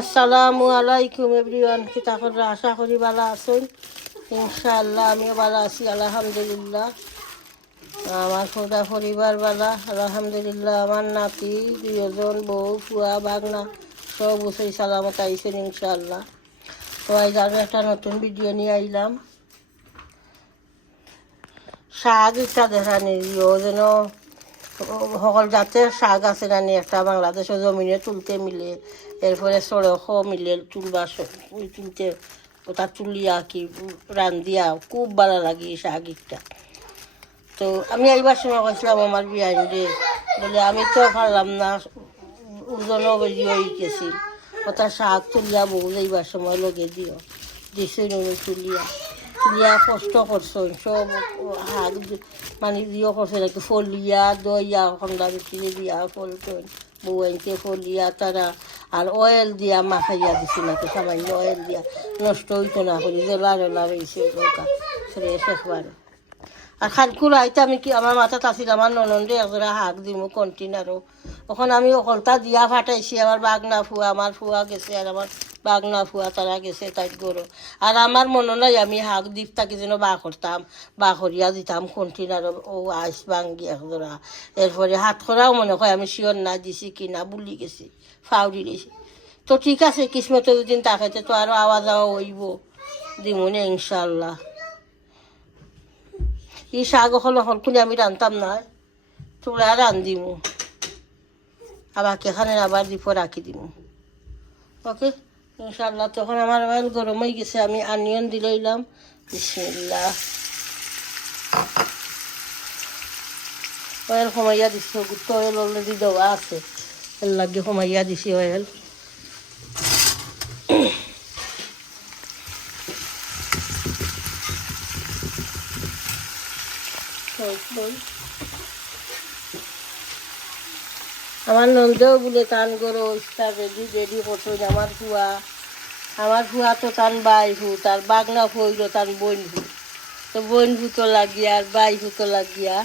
আসসালামু আলাইকুম এভরিওয়ান, কি তাহলে আশা করি ভালো আছেন। ইনশাআল্লাহ আমিও ভালো আছি, আলহামদুলিল্লাহ। আমার পুরা পরিবার ভালো, আলহামদুলিল্লাহ। আমার নাতি, দুজন, বউ, ফুয়া, বাগনা সব বসেই সালামত আইছেন ইনশাআল্লাহ। তো আজ আরও একটা নতুন ভিডিও নিয়ে আইলাম। শাক ইচ্ছা দেখানি যেন সকল জাতের শাক আছে নানি একটা বাংলাদেশের জমিনে তুলতে মিলে, এরপরে সড়ক মিলে তুলতে ওটা তুলিয়া কি রান্ধিয়া খুব ভালো লাগে এই শাকটা। তো আমি এইবার সময় কইছিলাম আমার বিয়াইনরে, বলে আমি তো পারলাম না, ওজনও বেশি হয়ে গেছি, ওটা শাক তুলিয়া বউ এইবার সময় লগে দিছই তুলিয়া তুলিয়া কষ্ট করছো সব হাত মানে দিয়েও করছে নাকি ফলিয়া দইয়া খন্দা বিক্রি দিয়া ফলতেন বউ আনতে ফলিয়া তারা আর অয়েল দিয়া মাখাইয়া দিছি নাকি সামান্য অয়েল দিয়া, নষ্ট হইতো না করি জেলা রেলা রয়েছে দরকার ফ্রেশ একবারে। আর খানকুল আইতে আমি কি আমার মাথাত আসিল আমার ননন্দে একজোড়া হাঁক দিমু কন্টেনারও, তখন আমি অকলতা দিয়া ফাটাইছি। আমার বাগনা ফুয়া, আমার ফুয়া গেছে আর আমার বাগনা ফুয়া তারা গেছে তাই গরো। আর আমার মনে নাই আমি হাঁক দ্বীপ থাকি যেন বা করতাম, বা করিয়া দিতাম কন্টেনার ও আইস ভাঙ্গি একজোড়া। এরপরে হাত করাও মনে হয় আমি শিওর না দিছি কি না বুলি গেছি, ফাউরি দিয়েছি। তো ঠিক আছে, কিসমতে দুদিন তাকাইতে তো আরও আওয়াজ আওয়া হইব, দিমুনে ইনশাল্লাহ। এই শাক এখন আমি রান্ধতাম না, চুলা রান্ধিমু আবার কেখানে আবার দিপো রাখি দিমু। ওকে ইনশাল্লাহ। তখন আমার অয়েল গরম হয়ে গেছে, আমি আনিয়ন দিলাম। বিসমিল্লাহ। অয়েল কমাইয়া দিছি, গুটো অয়েল অলরেডি দেওয়া আছে, এর লাগে কমাইয়া দিছি অয়েল। আমার নন্দেও বলে টান করো ইস্তার রেডি করছো। আমার ফুয়া তো টান বাই হু, তার বাগনা ফুইল টান বইন হু, তো বইন ভুতো লাগিয়া আর বাই ভুতো লাগিয়া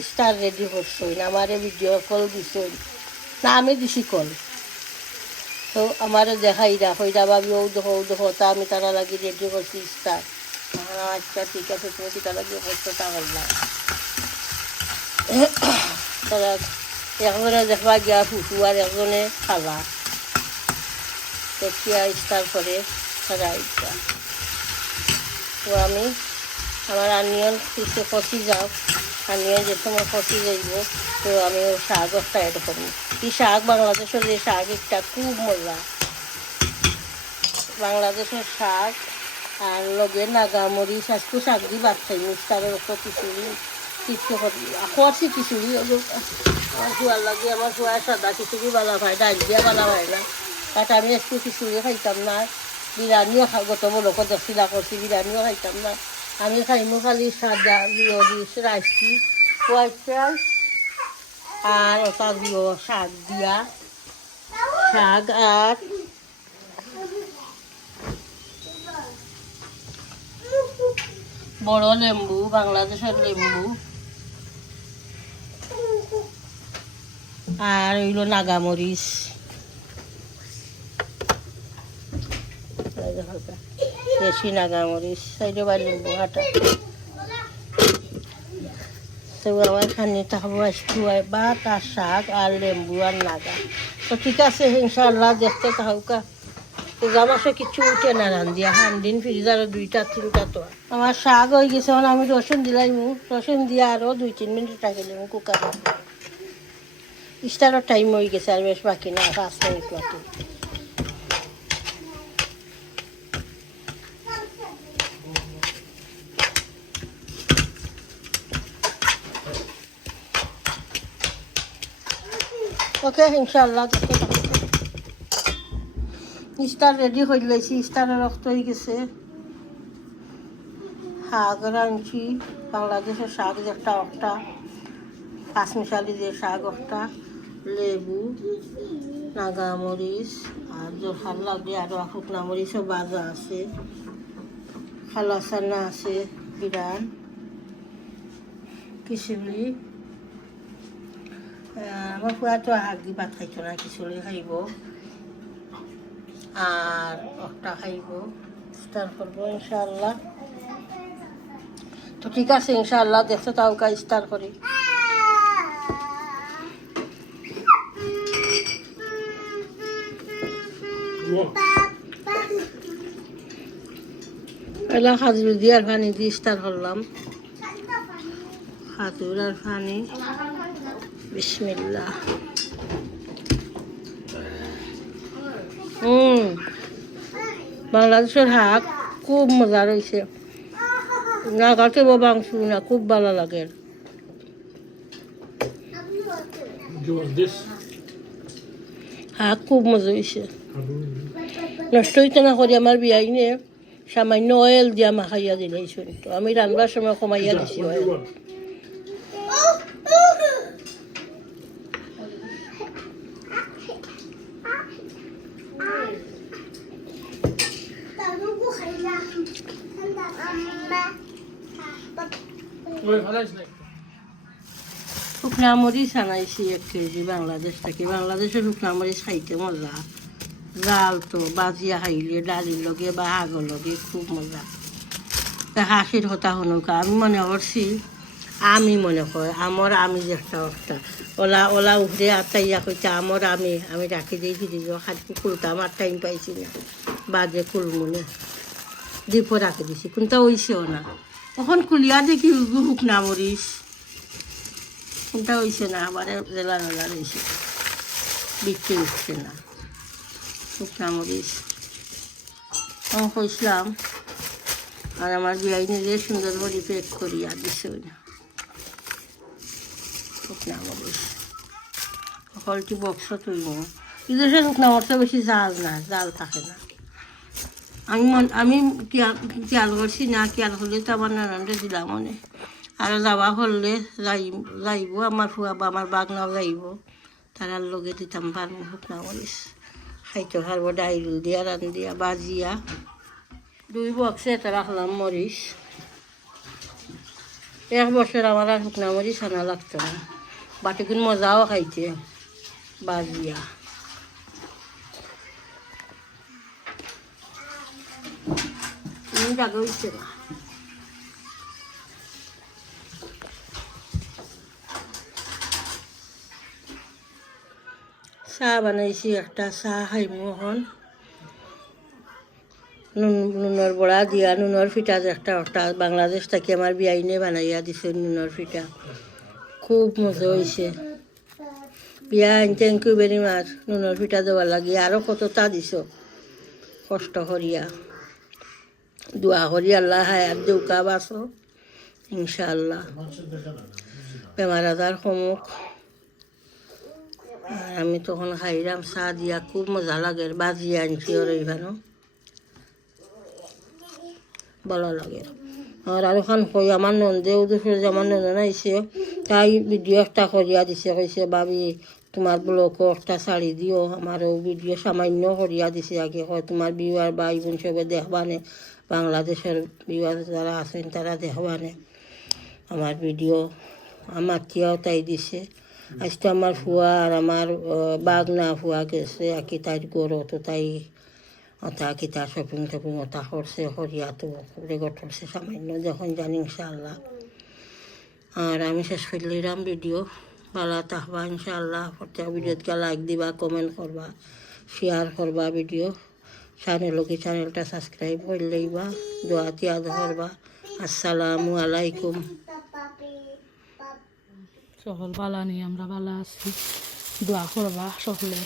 ইস্তার রেডি করছো। আমারে ভিডিও কল দিছ না, আমি দিছি কল। তো আমারে দেখাই হইরা ভাবি ও দেখো তা আমি তারা লাগি রেডি করছি ইস্তার। আচ্ছা ঠিক আছে, তুমি কি তারা গিয়ে করছো তা বললাম। তারা একজনে দেখবা গিয়া ফুটু আর একজনে খালা, দেখিয়া ইস্তার করে তারা ইচ্ছা। তো আমি আমার আনিয়ন কিছু কষি যাও, আনিয়ন যে সময় কষি যাইব তো আমি ও শাক একটা অ্যাড করবো। এই শাক বাংলাদেশের যে শাক একটা খুব মজা, বাংলাদেশের শাক আর লগে নাগা মরিচ আজকে শাক দিয়ে ভাত খাই মিস্টারের ওপর খিচুড়ি কিছু করছি খিচুড়ি। আমার ফুয়ার লাগে, আমার ফুয়ার সাদা খিচুড়ি বালা ভাই, ডাল দিয়া বালা ভাই না, তাতে আমি একটু খিচুড়ি খাইতাম না, বিরিয়ানিও গত বলক দেখছিলা করছি, বিরিয়ানিও খাইতাম না। আমি খাইমু খালি সাদা রাইসটি হোয়াইট রাইস আর ওটা দিও শাক দিয়া, শাক আর বড় লেম্বু, বাংলাদেশের লেম্বু, আর হইল নাগামরিচ, দেশি নাগামরিচ, সাইডে বা লেম্বু হাঁটা। তো আমার খানি থাকবো আজকে ভাত আর শাক আর লেম্বু আর নাগা। তো ঠিক আছে ইনশাআল্লাহ, দেখতে থাকা। জামাসে কিছু উঠে না রান্ধিয়া, দিন ফ্রিজার 2-3টা তো। আমার শাক হয়ে গেছে, আমি রসুন দিলাইমু, রসুন দিয়ে আরও 2-3 মিনিট রাখিলাম কুকারে। ইস্টারও টাইম হয়ে গেছে, আর বেশ বাকি না, 5 মিনিট বাকি। ওকে ইনশাআল্লাহ দেখতে থাকো। ইস্টার রেডি হয়ে লাইছি, ইস্টারের রক্ত হয়ে গেছে। শাক রাঁধছি, বাংলাদেশের শাক একটা একটা পাঁচমিশালি দিয়ে শাক একটা, লেবু, নাগামরিচ আর ভাল লাগে আরও শুকনা মরিচও বাজা আছে, খালাসানা আছে, বিরান খিচুড়ি। আমার ফুয়া তো হাক দি ভাত খাইতো না, খিচুড়ি খাইব। আর একটা খাইব, ইফতার করবো ইনশাআল্লাহ। তো ঠিক আছে ইনশাআল্লাহ, দেখছো তাও ইফতার করি। এলা খাজুর দিয়ে আর পানি দিয়ে ইফতার করলাম, খাজুর আর পানি। বিসমিল্লাহ। বাংলাদেশের শাক খুব মজা রয়েছে, না কাটে মাংস না, খুব ভালো লাগে। শাক খুব মজা হয়েছে, নষ্ট হইতে না করি আমার বিয়াই নিয়ে সামান্য অয়েল দিয়া মাখাইয়া দিলেইছুন। তো আমি রান্নার সময় কমাইয়া দিছি অয়েল। শুকনা মরিচ আনাইছি 1 কেজি বাংলাদেশ থেকে। বাংলাদেশের শুকনা মরিচ খাইতে মজা, জাল তো বাজিয়া খাইলে ডালির লগে বা আগর লগে খুব মজা। হাসির কথা শুনুক, আমি মনে করছি, আমি মনে কর আমার আমি যে একটা ওলা ওলা উঠে আটাইয়া কইতে আমার আমি রাখি দিয়ে ফিরিজ খাদ্য খুলতে আমার টাইম পাইছি না, বাজে খুলমুনে দ্বীপও রাখি দিছি, কোনটা হইছেও না। তখন খুলিয়া দেখি শুকনা মরিচ, কোনটা হয়েছে না, আবার জেলা জেলা রয়েছে, বিক্রি উঠছে না শুকনা মরিচ। আমি কইসলাম, আর আমার বিয়াই নিজে সুন্দর করে প্যাক করিয়া দিছে শুকনা মরিচ। সকলটি বক্স তৈরি বিদেশে শুকনা মরিচটা বেশি জাল না, জাল থাকে না। আমি খেয়াল করছি না, খেয়াল করলে তো আমার নানানটা দিলাম মনে, আর যাওয়া করলে যাইব আমার ফুয়া বা আমার বাগনাও যাইব, তারার লগে দিতাম পারবো শুকনা মরিচ, খাইতে পারবো ডাইল দিয়া রান্ধিয়া বাজিয়া। 2 বক্সে এটা রাখলাম মরিচ। 1 বছর আমার আর শুকনা মরিচ আনা লাগতো না, বাটিগুন মজাও খাইতে বাজিয়া। জায়গা হচ্ছে না। চাহ বানাইছি একটা, চাহ খাইমু এখন। নুনের বড়া দিয়া নুনের ফিটা একটা বাংলাদেশ থেকে আমার বিয়াইনে বানাইয়া দিছে নুনের ফিটা, খুব মজা হয়েছে। বিয়াইন থ্যাংক ইউ ভেরি মাচ, নুনের ফিটা দেওয়ার লাগে। আরও কতটা দিছ কষ্ট করিয়া, দোয়া করি আল্লাহ হায়াত দেউকা বাঁচো ইনশাআল্লাহ, বেমার আজার কমুক। আর আমি তখন খাইলাম চাহ দিয়া, খুব মজা লাগে। বাজিয়া আনছি ওর এইখানো, ভালো লাগে। আর ওখান কই আমার নন্দেও দুপুরে আমার নন্দন আইসে, তাই ভিডিও একটা করিয়া দিছে, কইছে ভাবি তোমার ব্লগও একটা ছাড়ি দিও। আমারও ভিডিও সামান্য করিয়া দিছে, আগে কয় তোমার বিওয়ার ভাই বোন সবে দেখবানে, বাংলাদেশের বিওয়ার যারা আছেন তারা দেখবানে আমার ভিডিও। আমার তিয়াও তাই দিছে। আজকে আমার ফুয়া আর আমার বাগনা ফুয়া গেছে আকি তাই গরো, তো তাই ওটা কিতা শপিং টপিং ওটা করছে, করিয়া তো রেকর্ড করছে সামান্য, যখন জানি ইনশাআল্লাহ। আর আমি শেষ করলাম ভিডিও। ভালো থাকবা ইনশাআল্লাহ। প্রত্যেক ভিডিওতে লাইক দিবা, কমেন্ট করবা, শেয়ার করবা ভিডিও। চ্যানেলটা সাবস্ক্রাইব করে লইবা, দোয়া তিয়াদ করবা। আসসালামু আলাইকুম। সকল ভালো নেই, আমরা ভালো আছি, দোয়া করবা সকলে।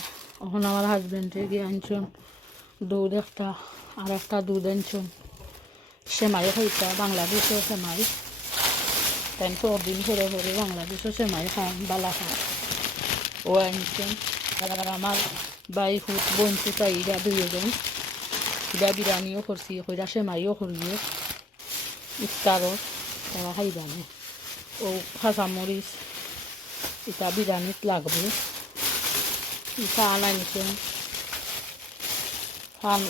এখন আমার হাজব্যান্ডে গিয়ে আনছন দুধ একটা, আর একটা দুধ আনছন সেমাই হইতা, বাংলাদেশের সেমাই। তাই 4 দিন ধরে ধরে বাংলাদেশের সেমাই খান, বালা খান ও আনছেন। আর আমার বাই ফুট বোন ফুটা ইরা 2 জন, ইরা বিরিয়ানিও করছি, কইরা সেমাইও করিয়ে ইফতারও তারা খাইবানে। ও কাঁচামরিচ এটা বিরিয়ানিত লাগবে। ফান আনছেন, ফান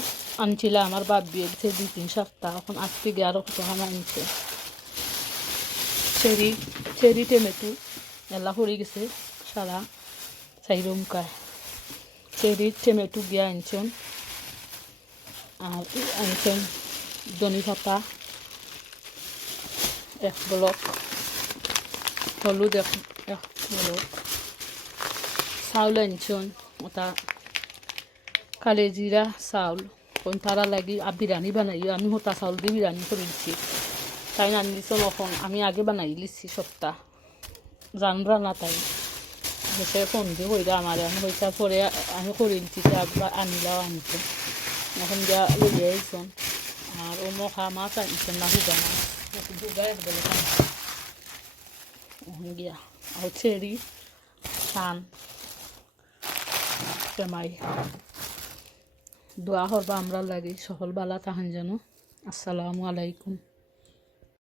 আনছিলাম আমার বাপ বিয়ে দিচ্ছে 2-3 সপ্তাহ, এখন আজ থেকে আরও কতখান আনছে। চেরি টমেটো এলা পড়ে গেছে সারা 4 রুমকায়। চেরি টমেটো গিয়ে আনছেন, আর আনছেন ধনি পাতা 1 ব্লক, হলুদ 1 ব্লক, চাউল আনছেন ওটা কালে জিরা চাউল, কোন তারা লাগি বিরিয়ানি বানাই আমি হোতা চাউল দিয়ে বিরিয়ানি করেছি তাই আনি দিচ্ছেন। এখন আমি আগে বানাই লিছি সপ্তাহ জানরা না তাই সে ফোন দিয়ে হইরা আমার আমি হইতার পরে আমি করে দিচ্ছি আনিলাও আনছে এখন যা লেগে আইসন। আর ও মখা মাছ আনছেন না হুগা মাছ হুগা একবেলে আনছে গিয়া আর ছেড়ি টান সেমাই দোয়া করবা আমরা লাগি সকল বালা তাহান যেন। আসসালামু আলাইকুম।